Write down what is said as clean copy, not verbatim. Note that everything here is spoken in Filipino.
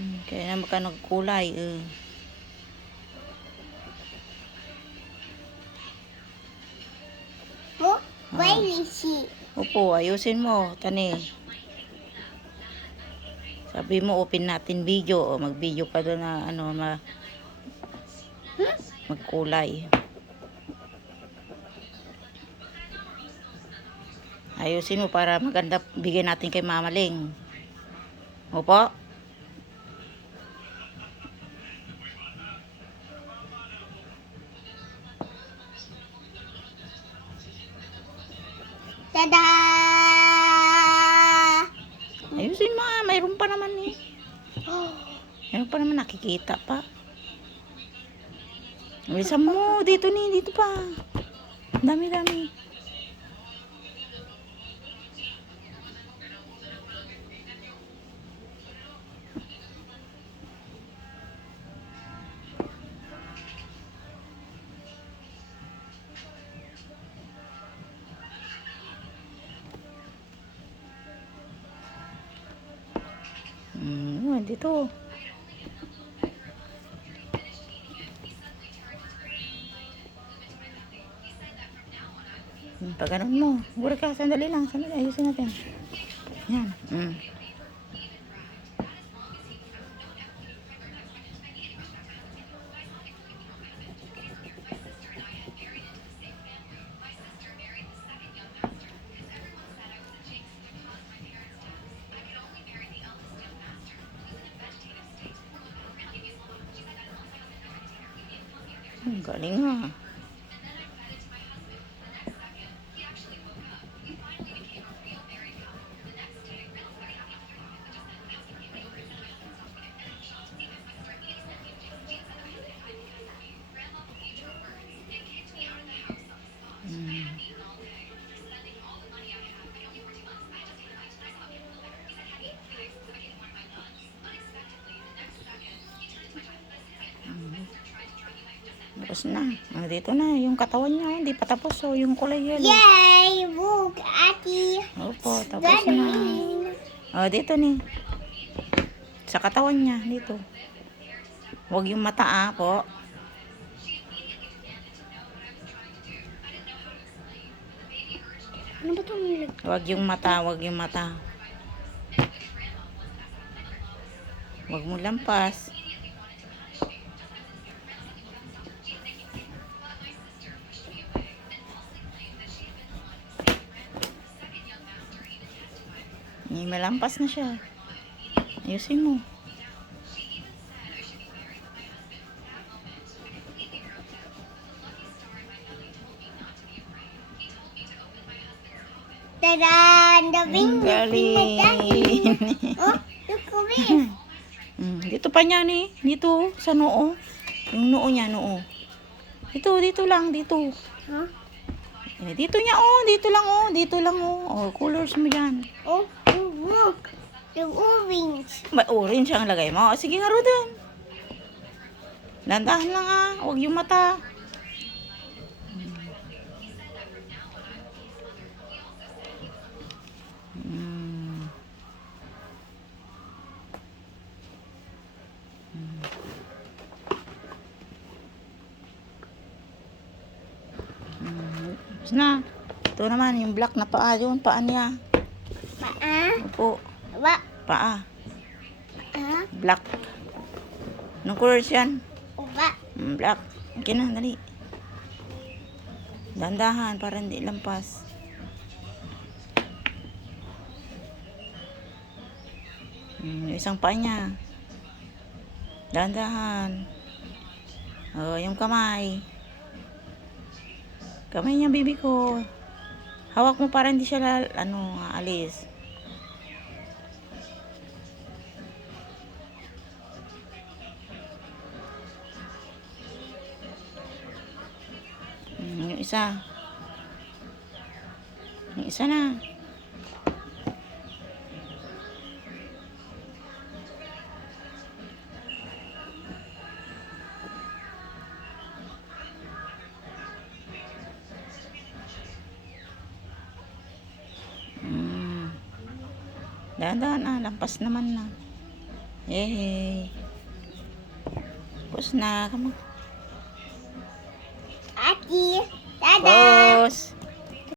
Kaya naman ka nagkulay. Where is she? Opo, ayusin mo, tani. Sabi mo, open natin video. O, mag-video ka doon na, magkulay. Ayusin mo para maganda bigay natin kay Mama Ling. Opo. Tada! Ayusin mo, mayroon pa naman eh. Mayroon pa naman, nakikita pa. Bilisan mo, dito pa. Dami. Dito. Pag ganun mo. Bura ka, sandali, ayusin natin. Yan. Galing nga. Tapos na. Dito na. Yung katawan niya. Hindi pa tapos. Yung kulay yellow. Yay! Look, Ati. Opo, tapos na. Dito ni. Sa katawan niya. Dito. Huwag yung mata po. Ano ba ito? Huwag yung mata. Huwag mo lampas. Malampas na siya. Ayusin mo. Tada! The wing. Galing. Look away. Dito pa niya ni. Dito sa noo. Yung noo niya, noo. Dito lang. Dito. Dito niya, dito lang. Colors mo dyan. Look. The orange. May orange ang lagay mo. Sige nga, Roden. Dandahan lang Huwag yung mata. Tapos na. Ito naman, yung black na paa. Yun, paa niya. Paa? Opo. Paa. Black. Anong colors yan? Black. Okay na, dali. Dandahan para hindi lampas. Yung isang paa niya. Dandahan. Yung kamay. Kamay niya, baby ko. Hawak mo para hindi siya alis. Yung isa. Yung isa na. Dahan-dahan lampas naman na. Yay. Tapos na. Come on. Aki. Dadah. Pause.